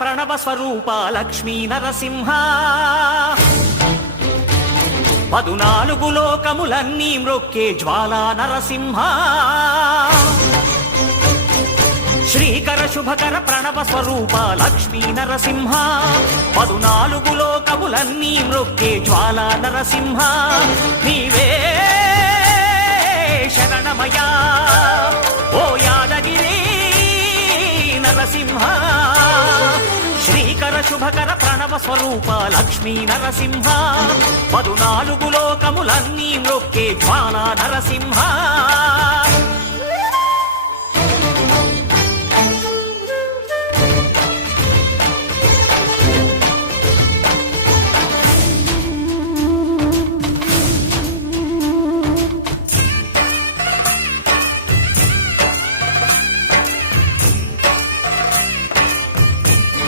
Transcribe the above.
ప్రణవ స్వరూప లక్ష్మీ నరసింహ 14 లోకములన్నీ మ్రొక్కే జ్వాలా నరసింహ శ్రీకర శుభకర ప్రణవ స్వరూప లక్ష్మీ నరసింహ 14 లోకములన్నీ మ్రొక్కే జ్వాలా నరసింహ నీవే శరణమయా ఓ యాదగిరి నరసింహ శ్రీకర శుభకర ప్రణవ స్వరూప లక్ష్మీ నరసింహ 14 లోకములన్నీ మ్రొక్కే జ్వాలా నరసింహ